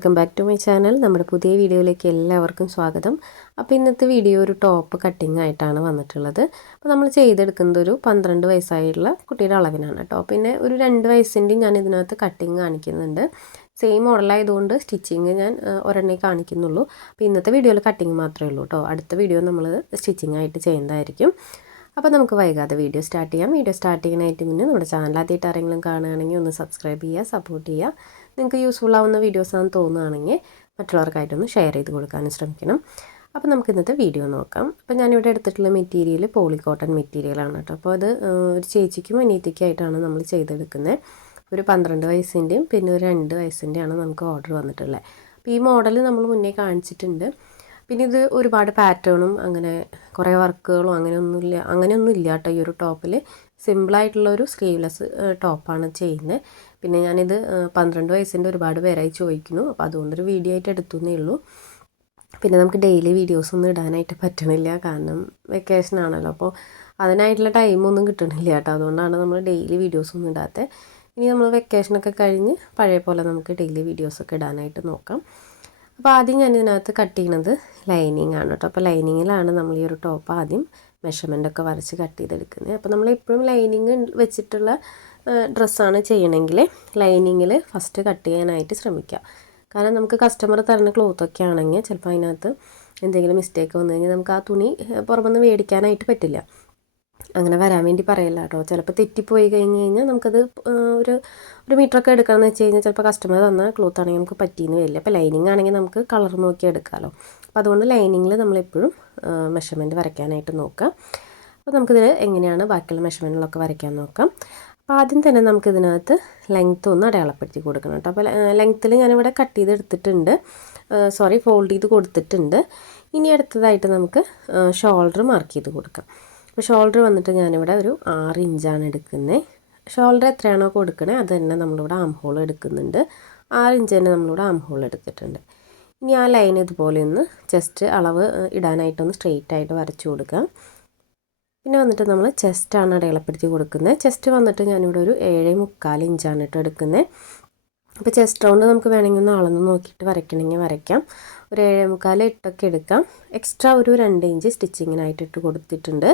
Welcome back to my channel. നമ്മുടെ പുതിയ വീഡിയോയിലേക്ക് എല്ലാവർക്കും സ്വാഗതം. അപ്പോൾ ഇന്നത്തെ വീഡിയോ ഒരു ടോപ്പ് കട്ടിങ് ആയിട്ടാണ് വന്നിട്ടുള്ളത്. അപ്പോൾ നമ്മൾ ചെയ്തെടുക്കുന്നത് ഒരു 12 വയസ്സായിട്ടുള്ള കുട്ടിയുടെ അളവിനാണ് കേട്ടോ. പിന്നെ ഒരു 2 വയസ്സിൻ്റെയും ഞാൻ ഇതിനകത്ത് കട്ടിങ് കാണിക്കുന്നുണ്ട്. സെയിം മോഡലായതുകൊണ്ട് സ്റ്റിച്ചിങ് ഞാൻ ഒരെണ്ണേ കാണിക്കുന്നുള്ളൂ. അപ്പോൾ ഇന്നത്തെ വീഡിയോയിൽ കട്ടിങ് മാത്രമേ ഉള്ളൂ കേട്ടോ. അടുത്ത വീഡിയോ നമ്മൾ സ്റ്റിച്ചിങ് ആയിട്ട് ചെയ്യുന്നതായിരിക്കും. അപ്പോൾ നമുക്ക് വൈകാതെ വീഡിയോ സ്റ്റാർട്ട് ചെയ്യാം. വീഡിയോ സ്റ്റാർട്ട് ചെയ്യാനായിട്ട് മുന്നേ നമ്മുടെ ചാനൽ ആദ്യമായിട്ട് ആരെങ്കിലും കാണുകയാണെങ്കിൽ ഒന്ന് സബ്സ്ക്രൈബ് ചെയ്യുക, സപ്പോർട്ട് ചെയ്യുക. നിങ്ങൾക്ക് യൂസ്ഫുൾ ആവുന്ന വീഡിയോസാണെന്ന് തോന്നുകയാണെങ്കിൽ മറ്റുള്ളവർക്കായിട്ടൊന്ന് ഷെയർ ചെയ്ത് കൊടുക്കാനും ശ്രമിക്കണം. അപ്പോൾ നമുക്ക് ഇന്നത്തെ വീഡിയോ നോക്കാം. അപ്പോൾ ഞാനിവിടെ എടുത്തിട്ടുള്ള മെറ്റീരിയൽ പോളി കോട്ടൺ മെറ്റീരിയലാണ് കേട്ടോ. അപ്പോൾ അത് ഒരു ചേച്ചിക്കും അനിയത്തിക്കായിട്ടാണ് നമ്മൾ ചെയ്തെടുക്കുന്നത്. ഒരു 12 വയസ്സിൻ്റെയും പിന്നെ ഒരു 2 വയസ്സിൻ്റെയാണ് നമുക്ക് ഓർഡർ വന്നിട്ടുള്ളത്. അപ്പോൾ ഈ മോഡൽ നമ്മൾ മുന്നേ കാണിച്ചിട്ടുണ്ട്. പിന്നെ ഇത് ഒരുപാട് പാറ്റേണും അങ്ങനെ കുറേ വർക്കുകളും അങ്ങനെയൊന്നും ഇല്ല കേട്ടോ. ഈ ഒരു ടോപ്പിൽ സിമ്പിളായിട്ടുള്ളൊരു സ്ലീവ്ലെസ് ടോപ്പാണ് ചെയ്യുന്നത്. പിന്നെ ഞാനിത് 12 വയസ്സിൻ്റെ ഒരുപാട് പേരായി ചോദിക്കുന്നു. അപ്പോൾ അതുകൊണ്ടൊരു വീഡിയോ ആയിട്ട് എടുത്തുന്നേ ഉള്ളൂ. പിന്നെ നമുക്ക് ഡെയിലി വീഡിയോസൊന്നും ഇടാനായിട്ട് പറ്റണില്ല, കാരണം വെക്കേഷനാണല്ലോ. അപ്പോൾ അതിനായിട്ടുള്ള ടൈമൊന്നും കിട്ടണില്ല കേട്ടോ. അതുകൊണ്ടാണ് നമ്മൾ ഡെയിലി വീഡിയോസൊന്നും ഇടാത്തത്. ഇനി നമ്മൾ വെക്കേഷനൊക്കെ കഴിഞ്ഞ് പഴയ പോലെ നമുക്ക് ഡെയിലി വീഡിയോസൊക്കെ ഇടാനായിട്ട് നോക്കാം. അപ്പോൾ ആദ്യം ഞാൻ ഇതിനകത്ത് കട്ട് ചെയ്യുന്നത് ലൈനിങ് ആണ് കേട്ടോ. അപ്പോൾ ലൈനിങ്ങിലാണ് നമ്മൾ ഈ ഒരു ടോപ്പ് ആദ്യം മെഷർമെൻറ്റൊക്കെ വരച്ച് കട്ട് ചെയ്തെടുക്കുന്നത്. അപ്പോൾ നമ്മൾ എപ്പോഴും ലൈനിങ് വെച്ചിട്ടുള്ള ഡ്രസ്സാണ് ചെയ്യണമെങ്കിൽ ലൈനിങ്ങിൽ ഫസ്റ്റ് കട്ട് ചെയ്യാനായിട്ട് ശ്രമിക്കുക. കാരണം നമുക്ക് കസ്റ്റമർ തരുന്ന ക്ലോത്തൊക്കെ ആണെങ്കിൽ ചിലപ്പോൾ അതിനകത്ത് എന്തെങ്കിലും മിസ്റ്റേക്ക് വന്നു കഴിഞ്ഞാൽ നമുക്ക് ആ തുണി പുറമൊന്ന് മേടിക്കാനായിട്ട് പറ്റില്ല. അങ്ങനെ വരാൻ വേണ്ടി പറയില്ല കേട്ടോ. ചിലപ്പോൾ തെറ്റിപ്പോയി കഴിഞ്ഞാൽ നമുക്കത് ഒരു മീറ്ററൊക്കെ എടുക്കാമെന്ന് വെച്ച് കഴിഞ്ഞാൽ ചിലപ്പോൾ കസ്റ്റമർ തന്ന ക്ലോത്ത് ആണെങ്കിൽ നമുക്ക് പറ്റിയെന്ന് വരില്ല. അപ്പോൾ ലൈനിങ് ആണെങ്കിൽ നമുക്ക് കളർ നോക്കി എടുക്കാമല്ലോ. അപ്പോൾ അതുകൊണ്ട് ലൈനിങ്ങിൽ നമ്മളെപ്പോഴും മെഷർമെൻറ്റ് വരയ്ക്കാനായിട്ട് നോക്കാം. അപ്പോൾ നമുക്കിതിൽ എങ്ങനെയാണ് ബാക്കിയുള്ള മെഷർമെൻറ്റുകളൊക്കെ വരയ്ക്കാൻ നോക്കാം. അപ്പോൾ ആദ്യം തന്നെ നമുക്കിതിനകത്ത് ലെങ്ത്ത് ഒന്ന് അടയാളപ്പെടുത്തി കൊടുക്കണം കേട്ടോ. അപ്പോൾ ലെങ്ത്തിൽ ഞാനിവിടെ കട്ട് ചെയ്തെടുത്തിട്ടുണ്ട്, ഫോൾഡ് ചെയ്ത് കൊടുത്തിട്ടുണ്ട്. ഇനി അടുത്തതായിട്ട് നമുക്ക് ഷോൾഡർ മാർക്ക് ചെയ്ത് കൊടുക്കാം. അപ്പോൾ ഷോൾഡർ വന്നിട്ട് ഞാനിവിടെ ഒരു 6 ഇഞ്ചാണ് എടുക്കുന്നത്. ഷോൾഡർ എത്രയാണോ കൊടുക്കണേ അത് തന്നെ നമ്മളിവിടെ ആം ഹോൾ എടുക്കുന്നുണ്ട്. 6 ഇഞ്ച് തന്നെ നമ്മളിവിടെ ആം ഹോൾ എടുത്തിട്ടുണ്ട്. ഇനി ആ ലൈൻ ഇതുപോലെ ഒന്ന് ജസ്റ്റ് അളവ് ഇടാനായിട്ടൊന്ന് സ്ട്രെയിറ്റ് ആയിട്ട് വരച്ചു കൊടുക്കാം. പിന്നെ വന്നിട്ട് നമ്മൾ ചെസ്റ്റാണ് അടയാളപ്പെടുത്തി കൊടുക്കുന്നത്. ചെസ്റ്റ് വന്നിട്ട് ഞാനിവിടെ ഒരു 7.25 ഇഞ്ചാണ് കേട്ടോ എടുക്കുന്നത്. അപ്പോൾ ചെസ്റ്റ് റൗണ്ട് നമുക്ക് വേണമെങ്കിൽ ഒന്ന് അളന്ന് നോക്കിയിട്ട് വരയ്ക്കണമെങ്കിൽ വരയ്ക്കാം. ഒരു 7.25 8 എടുക്കാം. എക്സ്ട്രാ ഒരു 2 ഇഞ്ച് സ്റ്റിച്ചിങ്ങിനായിട്ട് ഇട്ട് കൊടുത്തിട്ടുണ്ട്.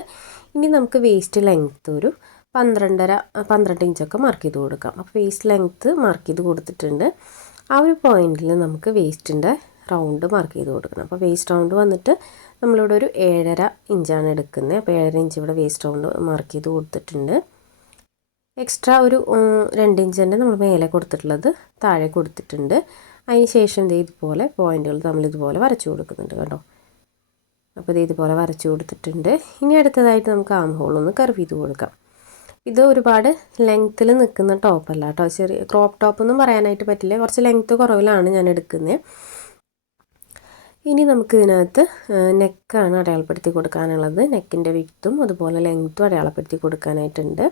ഇനി നമുക്ക് വേസ്റ്റ് ലെങ്ത്ത് ഒരു 12 ഇഞ്ചൊക്കെ മാർക്ക് ചെയ്ത് കൊടുക്കാം. അപ്പോൾ വേസ്റ്റ് ലെങ്ത്ത് മാർക്ക് ചെയ്ത് കൊടുത്തിട്ടുണ്ട്. ആ ഒരു പോയിന്റിൽ നമുക്ക് വേസ്റ്റിൻ്റെ റൗണ്ട് മാർക്ക് ചെയ്ത് കൊടുക്കണം. അപ്പോൾ വേസ്റ്റ് റൗണ്ട് വന്നിട്ട് നമ്മളിവിടെ ഒരു 7.5 ഇഞ്ചാണ് എടുക്കുന്നത്. അപ്പോൾ 7.5 ഇഞ്ച് ഇവിടെ വേസ്റ്റ് റൗണ്ട് മാർക്ക് ചെയ്ത് കൊടുത്തിട്ടുണ്ട്. എക്സ്ട്രാ ഒരു 2 ഇഞ്ച് തന്നെ നമ്മൾ മേലെ കൊടുത്തിട്ടുള്ളത് താഴെ കൊടുത്തിട്ടുണ്ട്. അതിന് ശേഷം ഇതുപോലെ പോയിന്റുകൾ നമ്മൾ ഇതുപോലെ വരച്ചു കൊടുക്കുന്നുണ്ട് കേട്ടോ. അപ്പോൾ ഇതുപോലെ വരച്ചു കൊടുത്തിട്ടുണ്ട്. ഇനി അടുത്തതായിട്ട് നമുക്ക് ആം ഹോൾ ഒന്ന് കർവ് ചെയ്ത് കൊടുക്കാം. ഇത് ഒരുപാട് ലെങ്ത്തിൽ നിൽക്കുന്ന ടോപ്പല്ല കേട്ടോ. ചെറിയ ക്രോപ്പ് ടോപ്പ് ഒന്നും പറയാനായിട്ട് പറ്റില്ല, കുറച്ച് ലെങ്ത്ത് കുറവിലാണ് ഞാൻ എടുക്കുന്നത്. ഇനി നമുക്ക് ഇതിനകത്ത് നെക്കാണ് അടയാളപ്പെടുത്തി കൊടുക്കാനുള്ളത്. നെക്കിൻ്റെ വിഡ്ത്തും അതുപോലെ ലെങ്ത്തും അടയാളപ്പെടുത്തി കൊടുക്കാനായിട്ടുണ്ട്.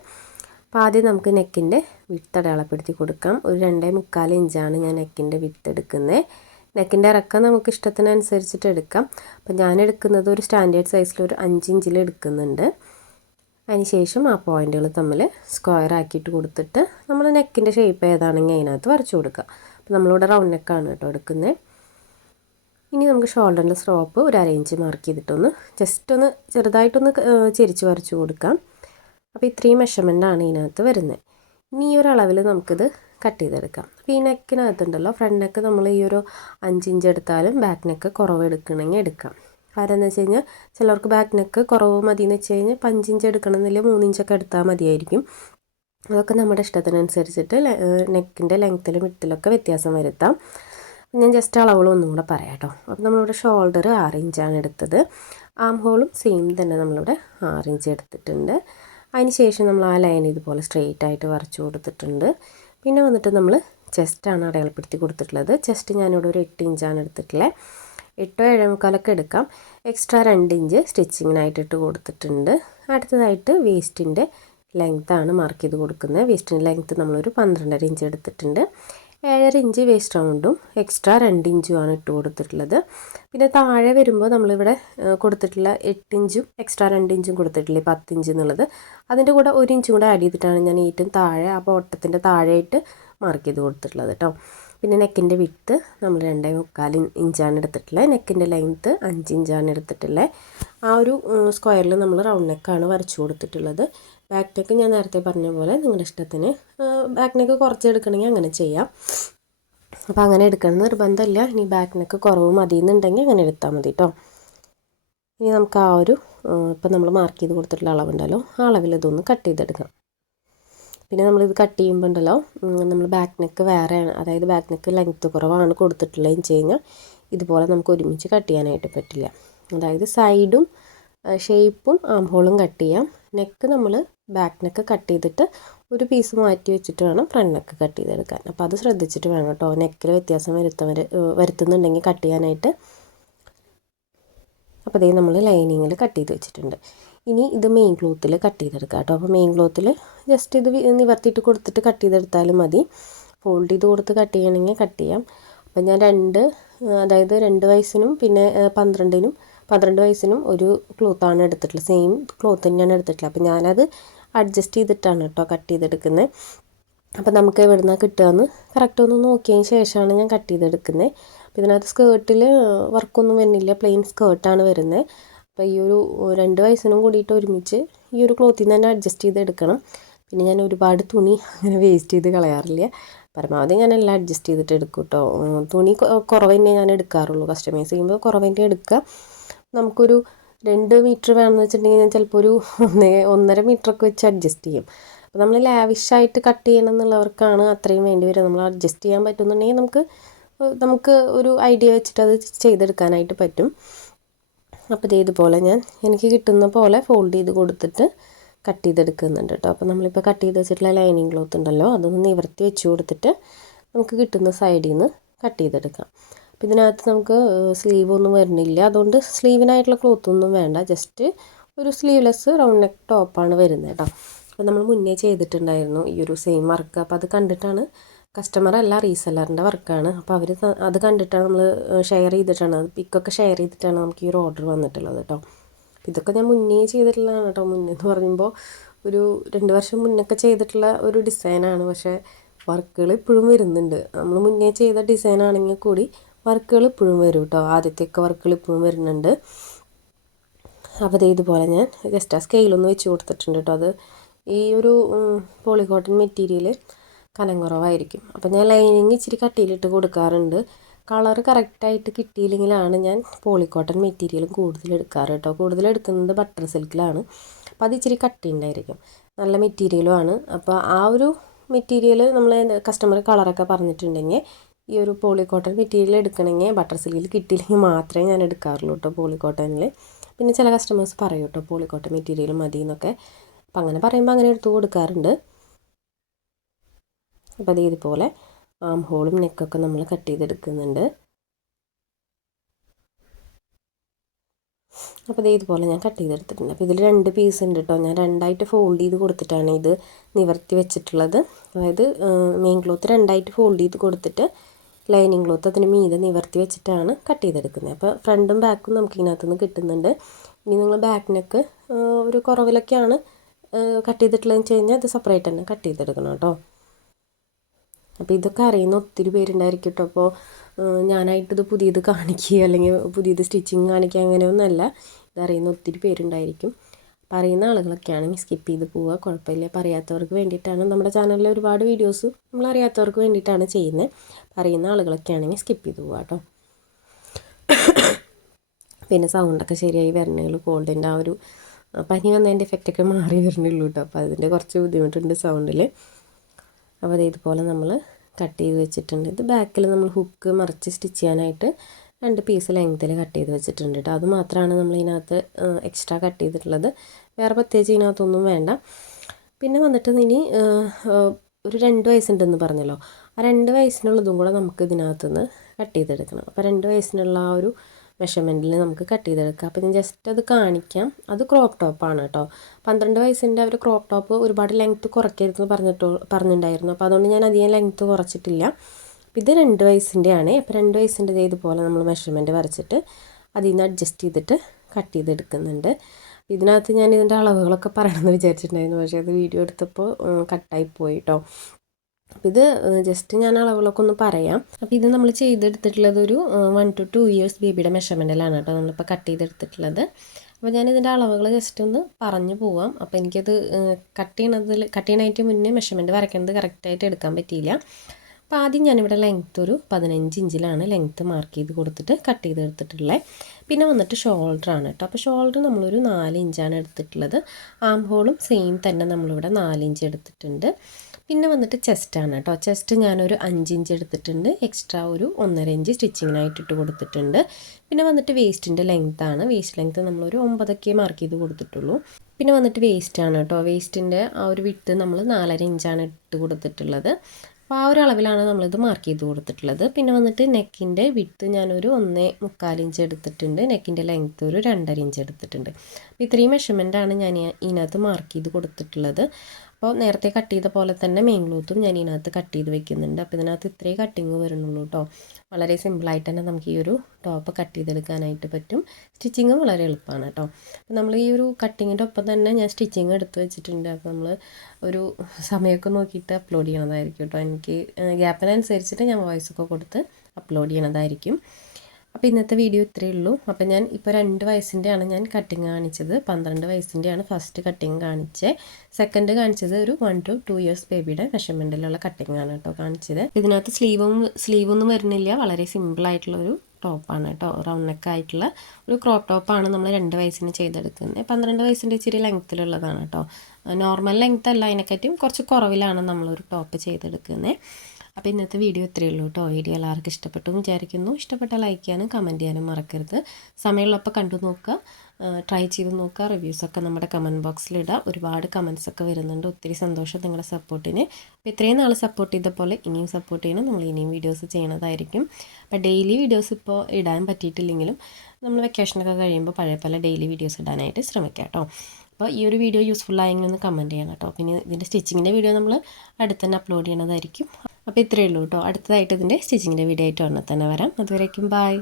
അപ്പോൾ ആദ്യം നമുക്ക് നെക്കിൻ്റെ വിഡ്ത്ത് അടയാളപ്പെടുത്തി കൊടുക്കാം. ഒരു 2.25 ഇഞ്ചാണ് ഞാൻ നെക്കിൻ്റെ വിഡ്ത്ത് എടുക്കുന്നത്. നെക്കിൻ്റെ ഇറക്കം നമുക്ക് ഇഷ്ടത്തിനനുസരിച്ചിട്ട് എടുക്കാം. അപ്പോൾ ഞാൻ എടുക്കുന്നത് ഒരു സ്റ്റാൻഡേർഡ് സൈസിൽ ഒരു 5 ഇഞ്ചിൽ എടുക്കുന്നുണ്ട്. അതിന് ശേഷം ആ പോയിന്റുകൾ തമ്മിൽ സ്ക്വയർ ആക്കിയിട്ട് കൊടുത്തിട്ട് നമ്മൾ നെക്കിൻ്റെ ഷേപ്പ് ഏതാണെങ്കിൽ അതിനകത്ത് വരച്ചു കൊടുക്കുക. അപ്പോൾ നമ്മളിവിടെ റൗണ്ട് നെക്കാണ് കേട്ടോ എടുക്കുന്നത്. ഇനി നമുക്ക് ഷോൾഡറിൻ്റെ സ്ലോപ്പ് ഒരു 1/2 ഇഞ്ച് മാർക്ക് ചെയ്തിട്ടൊന്ന് ജസ്റ്റ് ഒന്ന് ചെറുതായിട്ടൊന്ന് ചെരിച്ച് വരച്ചു കൊടുക്കാം. അപ്പോൾ ഇത്രയും മെഷർമെൻറ്റാണ് ഇതിനകത്ത് വരുന്നത്. ഇനി ഈ ഒരു അളവിൽ നമുക്കിത് കട്ട് ചെയ്തെടുക്കാം. അപ്പോൾ ഈ നെക്കിനകത്തുണ്ടല്ലോ, ഫ്രണ്ട് നെക്ക് നമ്മൾ ഈ ഒരു 5 ഇഞ്ച് എടുത്താലും ബാക്ക് നെക്ക് കുറവ് എടുക്കണമെങ്കിൽ എടുക്കാം. കാരണം എന്ന് വെച്ച് കഴിഞ്ഞാൽ ചിലർക്ക് ബാക്ക് നെക്ക് കുറവ് മതി എന്ന് വെച്ച് കഴിഞ്ഞാൽ 5 ഇഞ്ച് എടുക്കണമെന്നില്ല 3 ഇഞ്ചൊക്കെ എടുത്താൽ മതിയായിരിക്കും. അതൊക്കെ നമ്മുടെ ഇഷ്ടത്തിനനുസരിച്ചിട്ട് നെക്കിൻ്റെ ലെങ്ത്തിലും വിഡ്ത്തിലൊക്കെ വ്യത്യാസം വരുത്താം. ഞാൻ ജസ്റ്റ് അളവുകളൊന്നും കൂടെ പറയാം കേട്ടോ. അപ്പോൾ നമ്മളിവിടെ ഷോൾഡർ 6 ഇഞ്ചാണ് എടുത്തത്. ആം ഹോളും സെയിം തന്നെ നമ്മളിവിടെ 6 ഇഞ്ച് എടുത്തിട്ടുണ്ട്. അതിന് ശേഷം നമ്മൾ ആ ലൈൻ ഇതുപോലെ സ്ട്രെയിറ്റ് ആയിട്ട് വരച്ചു കൊടുത്തിട്ടുണ്ട്. പിന്നെ വന്നിട്ട് നമ്മൾ ചെസ്റ്റാണ് അടയാളപ്പെടുത്തി കൊടുത്തിട്ടുള്ളത്. ചെസ്റ്റ് ഞാനിവിടെ ഒരു 8 ഇഞ്ചാണ് എടുത്തിട്ടുള്ളത്. 8 7.25 എടുക്കാം. എക്സ്ട്രാ 2 ഇഞ്ച് സ്റ്റിച്ചിങ്ങിനായിട്ട് ഇട്ട് കൊടുത്തിട്ടുണ്ട്. അടുത്തതായിട്ട് വേസ്റ്റിൻ്റെ ലെങ്ത്താണ് മാർക്ക് ചെയ്ത് കൊടുക്കുന്നത്. വേസ്റ്റിൻ്റെ ലെങ്ത്ത് നമ്മളൊരു 12.5 ഇഞ്ച് എടുത്തിട്ടുണ്ട്. 7.5 ഇഞ്ച് വേസ്റ്റ് റൗണ്ടും എക്സ്ട്രാ 2 ഇഞ്ചുമാണ് ഇട്ട് കൊടുത്തിട്ടുള്ളത്. പിന്നെ താഴെ വരുമ്പോൾ നമ്മളിവിടെ കൊടുത്തിട്ടുള്ള 8 ഇഞ്ചും എക്സ്ട്രാ 2 ഇഞ്ചും കൊടുത്തിട്ടില്ലേ 10 ഇഞ്ച് എന്നുള്ളത്, അതിൻ്റെ കൂടെ 1 ഇഞ്ചും കൂടെ ആഡ് ചെയ്തിട്ടാണ് ഞാൻ ഏറ്റവും താഴെ ആ ബോട്ടത്തിൻ്റെ താഴെയായിട്ട് മാർക്ക് ചെയ്ത് കൊടുത്തിട്ടുള്ളത് കേട്ടോ. പിന്നെ നെക്കിൻ്റെ വിഡ്ത്ത് നമ്മൾ 2.25 ഇഞ്ചാണ് എടുത്തിട്ടുള്ളത്. നെക്കിൻ്റെ ലെങ്ത്ത് 5 ഇഞ്ചാണ് എടുത്തിട്ടുള്ളത്. ആ ഒരു സ്ക്വയറിൽ നമ്മൾ റൗണ്ട് നെക്കാണ് വരച്ചു കൊടുത്തിട്ടുള്ളത്. ബാക്ക് നെക്ക് ഞാൻ നേരത്തെ പറഞ്ഞ പോലെ നിങ്ങളുടെ ഇഷ്ടത്തിന് ബാക്ക് നെക്ക് കുറച്ച് എടുക്കണമെങ്കിൽ അങ്ങനെ ചെയ്യാം. അപ്പോൾ അങ്ങനെ എടുക്കണം നിർബന്ധമില്ല. ഇനി ബാക്ക് നെക്ക് കുറവ് മതി എന്നുണ്ടെങ്കിൽ അങ്ങനെ എടുത്താൽ മതി കേട്ടോ. ഇനി നമുക്ക് ആ ഒരു ഇപ്പം നമ്മൾ മാർക്ക് ചെയ്ത് കൊടുത്തിട്ടുള്ള അളവുണ്ടല്ലോ, ആ അളവിൽ ഇതൊന്ന് കട്ട് ചെയ്തെടുക്കാം. പിന്നെ നമ്മളിത് കട്ട് ചെയ്യുമ്പോൾ ഉണ്ടല്ലോ, നമ്മൾ ബാക്ക് നെക്ക് വേറെയാണ്, അതായത് ബാക്ക് നെക്ക് ലെങ്ത്ത് കുറവാണ് കൊടുത്തിട്ടുള്ളതെന്ന് വെച്ച് കഴിഞ്ഞാൽ ഇതുപോലെ നമുക്ക് ഒരുമിച്ച് കട്ട് ചെയ്യാനായിട്ട് പറ്റില്ല. അതായത് സൈഡും ഷേപ്പും ആം ഹോളും കട്ട് ചെയ്യാം. നെക്ക് നമ്മൾ ബാക്ക് നെക്ക് കട്ട് ചെയ്തിട്ട് ഒരു പീസ് മാറ്റി വെച്ചിട്ട് വേണം ഫ്രണ്ട് നെക്ക് കട്ട് ചെയ്തെടുക്കാൻ. അപ്പോൾ അത് ശ്രദ്ധിച്ചിട്ട് വേണം കേട്ടോ നെക്കിൽ വ്യത്യാസം വരുത്തുന്നുണ്ടെങ്കിൽ കട്ട് ചെയ്യാനായിട്ട്. അപ്പോൾ ഇതേ നമ്മൾ ലൈനിങ്ങിൽ കട്ട് ചെയ്ത് വെച്ചിട്ടുണ്ട്. ഇനി ഇത് മെയിൻ ക്ലോത്തിൽ കട്ട് ചെയ്തെടുക്കാം കേട്ടോ. അപ്പോൾ മെയിൻ ക്ലോത്തിൽ ജസ്റ്റ് ഇത് നിവർത്തിയിട്ട് കൊടുത്തിട്ട് കട്ട് ചെയ്തെടുത്താലും മതി. ഫോൾഡ് ചെയ്ത് കൊടുത്ത് കട്ട് ചെയ്യണമെങ്കിൽ കട്ട് ചെയ്യാം. അപ്പോൾ ഞാൻ അതായത് 2 വയസ്സിനും പിന്നെ 12 വയസ്സിനും ഒരു ക്ലോത്താണ് എടുത്തിട്ടുള്ളത്. സെയിം ക്ലോത്ത് തന്നെയാണ് എടുത്തിട്ടുള്ളത്. അപ്പോൾ ഞാനത് അഡ്ജസ്റ്റ് ചെയ്തിട്ടാണ് കേട്ടോ കട്ട് ചെയ്തെടുക്കുന്നത്. അപ്പോൾ നമുക്ക് എവിടുന്നാണ് കിട്ടുകയെന്ന് കറക്റ്റ് ഒന്ന് നോക്കിയതിന് ശേഷമാണ് ഞാൻ കട്ട് ചെയ്തെടുക്കുന്നത്. അപ്പോൾ ഇതിനകത്ത് സ്കേർട്ടിൽ വർക്കൊന്നും വരുന്നില്ല, പ്ലെയിൻ സ്കേർട്ടാണ് വരുന്നത്. അപ്പോൾ ഈ ഒരു 2 വയസ്സിനും കൂടിയിട്ട് ഒരുമിച്ച് ഈ ഒരു ക്ലോത്തിൽ നിന്ന് തന്നെ അഡ്ജസ്റ്റ് ചെയ്തെടുക്കണം. പിന്നെ ഞാൻ ഒരുപാട് തുണി അങ്ങനെ വേസ്റ്റ് ചെയ്ത് കളയാറില്ല. പരമാവധി ഞാൻ എല്ലാം അഡ്ജസ്റ്റ് ചെയ്തിട്ട് എടുക്കും കേട്ടോ. തുണി കുറവ് തന്നെ ഞാൻ എടുക്കാറുള്ളൂ. കസ്റ്റമൈസ് ചെയ്യുമ്പോൾ കുറവ് തന്നെ എടുക്കുക. നമുക്കൊരു 2 മീറ്റർ വേണമെന്ന് വെച്ചിട്ടുണ്ടെങ്കിൽ ഞാൻ ചിലപ്പോൾ ഒരു 1.5 മീറ്ററൊക്കെ വെച്ച് അഡ്ജസ്റ്റ് ചെയ്യും. അപ്പോൾ നമ്മൾ ലാവിഷായിട്ട് കട്ട് ചെയ്യണം എന്നുള്ളവർക്കാണ് അത്രയും വേണ്ടി വരും. നമ്മൾ അഡ്ജസ്റ്റ് ചെയ്യാൻ പറ്റുന്നുണ്ടെങ്കിൽ നമുക്ക് ഒരു ഐഡിയ വെച്ചിട്ട് അത് ചെയ്തെടുക്കാനായിട്ട് പറ്റും. അപ്പോൾ ഇതുപോലെ എനിക്ക് കിട്ടുന്ന പോലെ ഫോൾഡ് ചെയ്ത് കൊടുത്തിട്ട് കട്ട് ചെയ്തെടുക്കുന്നുണ്ട് കേട്ടോ. അപ്പോൾ നമ്മളിപ്പോൾ കട്ട് ചെയ്ത് വെച്ചിട്ടുള്ള ലൈനിങ് ക്ലോത്ത് ഉണ്ടല്ലോ, അതൊന്ന് നിവർത്തി വെച്ച് കൊടുത്തിട്ട് നമുക്ക് കിട്ടുന്ന സൈഡിൽ നിന്ന് കട്ട് ചെയ്തെടുക്കാം. അപ്പോൾ ഇതിനകത്ത് നമുക്ക് സ്ലീവ് ഒന്നും വരുന്നില്ല, അതുകൊണ്ട് സ്ലീവിനായിട്ടുള്ള ക്ലോത്തൊന്നും വേണ്ട. ജസ്റ്റ് ഒരു സ്ലീവ്ലെസ് റൗണ്ട് നെക്ക് ടോപ്പാണ് വരുന്നത് കേട്ടോ. അപ്പോൾ നമ്മൾ മുന്നേ ചെയ്തിട്ടുണ്ടായിരുന്നു ഈ ഒരു സെയിം വർക്ക്. അപ്പോൾ അത് കണ്ടിട്ടാണ്, കസ്റ്റമറല്ല റീസെല്ലറിൻ്റെ വർക്കാണ്. അപ്പോൾ അവർ അത് കണ്ടിട്ടാണ് നമ്മൾ ഷെയർ ചെയ്തിട്ടാണ്, പിക്കൊക്കെ ഷെയർ ചെയ്തിട്ടാണ് നമുക്ക് ഈ ഒരു ഓർഡർ വന്നിട്ടുള്ളത് കേട്ടോ. ഇതൊക്കെ ഞാൻ മുന്നേ ചെയ്തിട്ടുള്ളതാണ് കേട്ടോ. മുന്നേ എന്ന് പറയുമ്പോൾ ഒരു 2 വർഷം മുന്നൊക്കെ ചെയ്തിട്ടുള്ള ഒരു ഡിസൈനാണ്. പക്ഷേ വർക്കുകൾ ഇപ്പോഴും വരുന്നുണ്ട്. നമ്മൾ മുന്നേ ചെയ്ത ഡിസൈനാണെങ്കിൽ കൂടി വർക്കുകൾ ഇപ്പോഴും വരും കേട്ടോ. ആദ്യത്തെയൊക്കെ വർക്കുകൾ ഇപ്പോഴും വരുന്നുണ്ട്. അപ്പോൾ ഇതുപോലെ ഞാൻ ജസ്റ്റ് ആ സ്കെയിലൊന്ന് വെച്ച് കൊടുത്തിട്ടുണ്ട് കേട്ടോ. അത് ഈ ഒരു പോളികോട്ടൺ മെറ്റീരിയൽ കനം കുറവായിരിക്കും. അപ്പോൾ ഞാൻ ലൈനിങ് ഇച്ചിരി കട്ടിയിലിട്ട് കൊടുക്കാറുണ്ട്. കളർ കറക്റ്റായിട്ട് കിട്ടിയില്ലെങ്കിലാണ് ഞാൻ പോളിക്കോട്ടൺ മെറ്റീരിയലും കൂടുതൽ എടുക്കാറ് കേട്ടോ. കൂടുതൽ എടുക്കുന്നത് ബട്ടർ സിൽക്കിലാണ്. അപ്പോൾ അത് ഇച്ചിരി കട്ടി ഉണ്ടായിരിക്കും, നല്ല മെറ്റീരിയലുമാണ്. അപ്പോൾ ആ ഒരു മെറ്റീരിയൽ നമ്മൾ കസ്റ്റമർ കളറൊക്കെ പറഞ്ഞിട്ടുണ്ടെങ്കിൽ ഈ ഒരു പോളിക്കോട്ടൺ മെറ്റീരിയൽ എടുക്കണമെങ്കിൽ ബട്ടർ സിൽക്കിൽ കിട്ടിയില്ലെങ്കിൽ മാത്രമേ ഞാൻ എടുക്കാറുള്ളൂ കേട്ടോ പോളിക്കോട്ടണിൽ. പിന്നെ ചില കസ്റ്റമേഴ്സ് പറയും കേട്ടോ പോളിക്കോട്ടൺ മെറ്റീരിയൽ മതി എന്നൊക്കെ. അപ്പം അങ്ങനെ പറയുമ്പോൾ അങ്ങനെ എടുത്ത് കൊടുക്കാറുണ്ട്. അപ്പോൾ ഇതുപോലെ ആം ഹോളും നെക്കൊക്കെ നമ്മൾ കട്ട് ചെയ്തെടുക്കുന്നുണ്ട്. അപ്പോൾ ഇതുപോലെ ഞാൻ കട്ട് ചെയ്തെടുത്തിട്ടുണ്ട്. അപ്പോൾ ഇതിൽ 2 പീസ് ഉണ്ട് കേട്ടോ. ഞാൻ 2ആയിട്ട് ഫോൾഡ് ചെയ്ത് കൊടുത്തിട്ടാണ് ഇത് നിവർത്തി വെച്ചിട്ടുള്ളത്. അതായത് മെയിൻ ക്ലോത്ത് 2ആയിട്ട് ഫോൾഡ് ചെയ്ത് കൊടുത്തിട്ട് ലൈനിങ് ക്ലോത്ത് അതിന് മീതെ നിവർത്തി വെച്ചിട്ടാണ് കട്ട് ചെയ്തെടുക്കുന്നത്. അപ്പോൾ ഫ്രണ്ടും ബാക്കും നമുക്ക് ഇതിനകത്തുനിന്ന് കിട്ടുന്നുണ്ട്. ഇനി നിങ്ങൾ ബാക്ക് നെക്ക് ഒരു കുറവിലൊക്കെയാണ് കട്ട് ചെയ്തിട്ടുള്ളതെന്ന് വെച്ച് കഴിഞ്ഞാൽ അത് സെപ്പറേറ്റ് തന്നെ കട്ട് ചെയ്തെടുക്കണം കേട്ടോ. അപ്പോൾ ഇതൊക്കെ അറിയുന്ന ഒത്തിരി പേരുണ്ടായിരിക്കും കേട്ടോ. അപ്പോൾ ഞാനായിട്ടിത് പുതിയത് കാണിക്കുക അല്ലെങ്കിൽ പുതിയത് സ്റ്റിച്ചിങ് കാണിക്കുക അങ്ങനെയൊന്നുമല്ല. ഇതറിയുന്ന ഒത്തിരി പേരുണ്ടായിരിക്കും. അപ്പോൾ അറിയുന്ന ആളുകളൊക്കെ ആണെങ്കിൽ സ്കിപ്പ് ചെയ്ത് പോവുക, കുഴപ്പമില്ല. അപ്പോൾ അറിയാത്തവർക്ക് വേണ്ടിയിട്ടാണ് നമ്മുടെ ചാനലിൽ ഒരുപാട് വീഡിയോസ് നമ്മൾ അറിയാത്തവർക്ക് വേണ്ടിയിട്ടാണ് ചെയ്യുന്നത്. അറിയുന്ന ആളുകളൊക്കെ ആണെങ്കിൽ സ്കിപ്പ് ചെയ്ത് പോവുക കേട്ടോ. പിന്നെ സൗണ്ടൊക്കെ ശരിയായി വരണുള്ളൂ. കോൾഡിൻ്റെ ആ ഒരു പനി വന്നതിൻ്റെ എഫക്റ്റൊക്കെ മാറി വരുന്നുള്ളൂ കേട്ടോ. അപ്പോൾ അതിൻ്റെ കുറച്ച് ബുദ്ധിമുട്ടുണ്ട് സൗണ്ടിൽ. അപ്പോൾ ഇതുപോലെ നമ്മൾ കട്ട് ചെയ്ത് വെച്ചിട്ടുണ്ട്. ഇത് ബാക്കിൽ നമ്മൾ ഹുക്ക് മറിച്ച് സ്റ്റിച്ച് ചെയ്യാനായിട്ട് 2 പീസ് ലെങ്ത്തിൽ കട്ട് ചെയ്ത് വെച്ചിട്ടുണ്ട് കേട്ടോ. അത് മാത്രമാണ് നമ്മൾ ഇതിനകത്ത് എക്സ്ട്രാ കട്ട് ചെയ്തിട്ടുള്ളത്. വേറെ പ്രത്യേകിച്ച് ഇതിനകത്തൊന്നും വേണ്ട. പിന്നെ വന്നിട്ട് ഇനി ഒരു 2 വയസ്സുണ്ടെന്ന് പറഞ്ഞല്ലോ, ആ 2 വയസ്സിനുള്ളതും കൂടെ നമുക്ക് ഇതിനകത്തുനിന്ന് കട്ട് ചെയ്തെടുക്കണം. അപ്പോൾ 2 വയസ്സിനുള്ള ആ ഒരു മെഷർമെൻറ്റിൽ നമുക്ക് കട്ട് ചെയ്തെടുക്കാം. അപ്പോൾ ഞാൻ ജസ്റ്റ് അത് കാണിക്കാം. അത് ക്രോപ്പ് ടോപ്പാണ് കേട്ടോ. 12 വയസ്സിൻ്റെ അവർ ക്രോപ്പ് ടോപ്പ് ഒരുപാട് ലെങ്ത്ത് കുറയ്ക്കരുതെന്ന് പറഞ്ഞിട്ടുണ്ടായിരുന്നു. അപ്പോൾ അതുകൊണ്ട് ഞാൻ അധികം ലെങ്ത്ത് കുറച്ചിട്ടില്ല. ഇത് 2 വയസ്സിൻ്റെയാണ്. അപ്പോൾ 2 വയസ്സിൻ്റെ ഇതുപോലെ നമ്മൾ മെഷർമെൻറ്റ് വരച്ചിട്ട് അതിൽ നിന്ന് അഡ്ജസ്റ്റ് ചെയ്തിട്ട് കട്ട് ചെയ്തെടുക്കുന്നുണ്ട്. ഇതിനകത്ത് ഞാൻ ഇതിൻ്റെ അളവുകളൊക്കെ പറയണമെന്ന് വിചാരിച്ചിട്ടുണ്ടായിരുന്നു, പക്ഷേ അത് വീഡിയോ എടുത്തപ്പോൾ കട്ടായി പോയി കേട്ടോ. അപ്പോൾ ഇത് ജസ്റ്റ് ഞാൻ അളവുകളൊക്കെ ഒന്ന് പറയാം. അപ്പോൾ ഇത് നമ്മൾ ചെയ്തെടുത്തിട്ടുള്ളത് ഒരു 1 to 2 ഇയേഴ്സ് ബേബിയുടെ മെഷർമെൻറ്റിലാണ് കേട്ടോ നമ്മളിപ്പോൾ കട്ട് ചെയ്തെടുത്തിട്ടുള്ളത്. അപ്പോൾ ഞാനിതിൻ്റെ അളവുകൾ ജസ്റ്റ് ഒന്ന് പറഞ്ഞു പോവാം. അപ്പോൾ എനിക്കത് കട്ട് ചെയ്യണതിനായിട്ട് മുന്നേ മെഷർമെൻറ്റ് വരയ്ക്കുന്നത് കറക്റ്റായിട്ട് എടുക്കാൻ പറ്റിയില്ല. അപ്പോൾ ആദ്യം ഞാനിവിടെ ലെങ്ത്ത് ഒരു 15 ഇഞ്ചിലാണ് ലെങ്ത്ത് മാർക്ക് ചെയ്ത് കൊടുത്തിട്ട് കട്ട് ചെയ്തെടുത്തിട്ടുള്ളത്. പിന്നെ വന്നിട്ട് ഷോൾഡറാണ് കേട്ടോ. അപ്പോൾ ഷോൾഡർ നമ്മളൊരു 4 ഇഞ്ചാണ് എടുത്തിട്ടുള്ളത്. ആം ഹോളും സെയിം തന്നെ നമ്മളിവിടെ 4 ഇഞ്ച് എടുത്തിട്ടുണ്ട്. പിന്നെ വന്നിട്ട് ചെസ്റ്റാണ് കേട്ടോ. ചെസ്റ്റ് ഞാനൊരു 5 ഇഞ്ച് എടുത്തിട്ടുണ്ട്. എക്സ്ട്രാ ഒരു 1.5 ഇഞ്ച് സ്റ്റിച്ചിങ്ങിനായിട്ട് ഇട്ട് കൊടുത്തിട്ടുണ്ട്. പിന്നെ വന്നിട്ട് വേസ്റ്റിൻ്റെ ലെങ്ത്താണ്. വേസ്റ്റ് ലെങ്ത്ത് നമ്മളൊരു 9 മാർക്ക് ചെയ്ത് കൊടുത്തിട്ടുള്ളൂ. പിന്നെ വന്നിട്ട് വേസ്റ്റാണ് കേട്ടോ. വേസ്റ്റിൻ്റെ ആ ഒരു വിട്ട് നമ്മൾ 4.5 ഇഞ്ചാണ് ഇട്ട് കൊടുത്തിട്ടുള്ളത്. അപ്പോൾ ആ ഒരു അളവിലാണ് നമ്മളിത് മാർക്ക് ചെയ്ത് കൊടുത്തിട്ടുള്ളത്. പിന്നെ വന്നിട്ട് നെക്കിൻ്റെ വിട്ട് ഞാനൊരു 1.25 ഇഞ്ച് എടുത്തിട്ടുണ്ട്. നെക്കിൻ്റെ ലെങ്ത്ത് ഒരു 2.5 ഇഞ്ച് എടുത്തിട്ടുണ്ട്. അപ്പോൾ ഇത്രയും മെഷർമെൻറ്റാണ് ഞാൻ ഇതിനകത്ത് മാർക്ക് ചെയ്ത് കൊടുത്തിട്ടുള്ളത്. അപ്പോൾ നേരത്തെ കട്ട് ചെയ്ത പോലെ തന്നെ മെയിൻ ക്ലോത്തും ഞാൻ ഇതിനകത്ത് കട്ട് ചെയ്ത് വെക്കുന്നുണ്ട്. അപ്പോൾ ഇതിനകത്ത് ഇത്രയും കട്ടിങ് വരുന്നുള്ളൂ കേട്ടോ. വളരെ സിമ്പിളായിട്ട് തന്നെ നമുക്ക് ഈ ഒരു ടോപ്പ് കട്ട് ചെയ്തെടുക്കാനായിട്ട് പറ്റും. സ്റ്റിച്ചിങ്ങും വളരെ എളുപ്പമാണ് കേട്ടോ. അപ്പോൾ നമ്മൾ ഈ ഒരു കട്ടിങ്ങിൻ്റെ ഒപ്പം തന്നെ ഞാൻ സ്റ്റിച്ചിങ് എടുത്ത് വെച്ചിട്ടുണ്ട്. അപ്പോൾ നമ്മൾ ഒരു സമയമൊക്കെ നോക്കിയിട്ട് അപ്ലോഡ് ചെയ്യണതായിരിക്കും കേട്ടോ. എനിക്ക് ഗ്യാപ്പിനനുസരിച്ചിട്ട് ഞാൻ വോയിസൊക്കെ കൊടുത്ത് അപ്ലോഡ് ചെയ്യണതായിരിക്കും. അപ്പോൾ ഇന്നത്തെ വീഡിയോ ഇത്രയേ ഉള്ളൂ. അപ്പോൾ ഞാൻ ഇപ്പോൾ 2 വയസ്സിൻ്റെയാണ് ഞാൻ കട്ടിങ് കാണിച്ചത്. 12 വയസ്സിൻ്റെയാണ് ഫസ്റ്റ് കട്ടിങ് കാണിച്ചത്. സെക്കൻഡ് കാണിച്ചത് ഒരു 1 to 2 ഇയേഴ്സ് ബേബിയുടെ മെഷർമെൻറ്റിലുള്ള കട്ടിങ് ആണ് കേട്ടോ കാണിച്ചത്. ഇതിനകത്ത് സ്ലീവൊന്നും വരുന്നില്ല. വളരെ സിമ്പിളായിട്ടുള്ളൊരു ടോപ്പാണ് കേട്ടോ. റൗണ്ട് നെക്ക് ആയിട്ടുള്ള ഒരു ക്രോപ്പ് ടോപ്പാണ് നമ്മൾ 2 വയസ്സിന് ചെയ്തെടുക്കുന്നത്. 12 വയസ്സിൻ്റെ ഇച്ചിരി ലെങ്ത്തിലുള്ളതാണ് കേട്ടോ. നോർമൽ ലെങ്ത്ത് അല്ല, അതിനെക്കാട്ടും കുറച്ച് കുറവിലാണ് നമ്മളൊരു ടോപ്പ് ചെയ്തെടുക്കുന്നത്. അപ്പോൾ ഇന്നത്തെ വീഡിയോ ഇത്രയേ ഉള്ളൂ കേട്ടോ. വീഡിയോ എല്ലാവർക്കും ഇഷ്ടപ്പെട്ടു എന്ന് വിചാരിക്കുന്നു. ഇഷ്ടപ്പെട്ട ലൈക്ക് ചെയ്യാനും കമൻറ്റ് ചെയ്യാനും മറക്കരുത്. സമയമുള്ളപ്പോൾ കണ്ടു നോക്കുക, ട്രൈ ചെയ്ത് നോക്കുക. റിവ്യൂസൊക്കെ നമ്മുടെ കമൻറ്റ് ബോക്സിലിടുക. ഒരുപാട് കമൻറ്റ്സൊക്കെ വരുന്നുണ്ട്. ഒത്തിരി സന്തോഷം നിങ്ങളുടെ സപ്പോർട്ടിന്. അപ്പോൾ ഇത്രയും നാൾ സപ്പോർട്ട് ചെയ്ത പോലെ ഇനിയും സപ്പോർട്ട് ചെയ്യണം. നമ്മൾ ഇനിയും വീഡിയോസ് ചെയ്യണതായിരിക്കും. അപ്പോൾ ഡെയിലി വീഡിയോസ് ഇപ്പോൾ ഇടാൻ പറ്റിയിട്ടില്ലെങ്കിലും നമ്മൾ വെക്കേഷനൊക്കെ കഴിയുമ്പോൾ പഴയ പോലെ ഡെയിലി വീഡിയോസ് ഇടാനായിട്ട് ശ്രമിക്കാം കേട്ടോ. അപ്പോൾ ഈ ഒരു വീഡിയോ യൂസ്ഫുൾ ആയെങ്കിൽ ഒന്ന് കമൻറ്റ് ചെയ്യണം കേട്ടോ. പിന്നെ ഇതിൻ്റെ സ്റ്റിച്ചിങ്ങിൻ്റെ വീഡിയോ നമ്മൾ അടുത്ത് തന്നെ അപ്ലോഡ് ചെയ്യണതായിരിക്കും. അപ്പോൾ ഇത്രയേ ഉള്ളൂ കേട്ടോ. അടുത്തതായിട്ട് ഇതിൻ്റെ സ്റ്റിച്ചിങ്ങിൻ്റെ വീഡിയോ ആയിട്ട് ഉടനെ തന്നെ വരാം. അതുവരേക്കും ബൈ.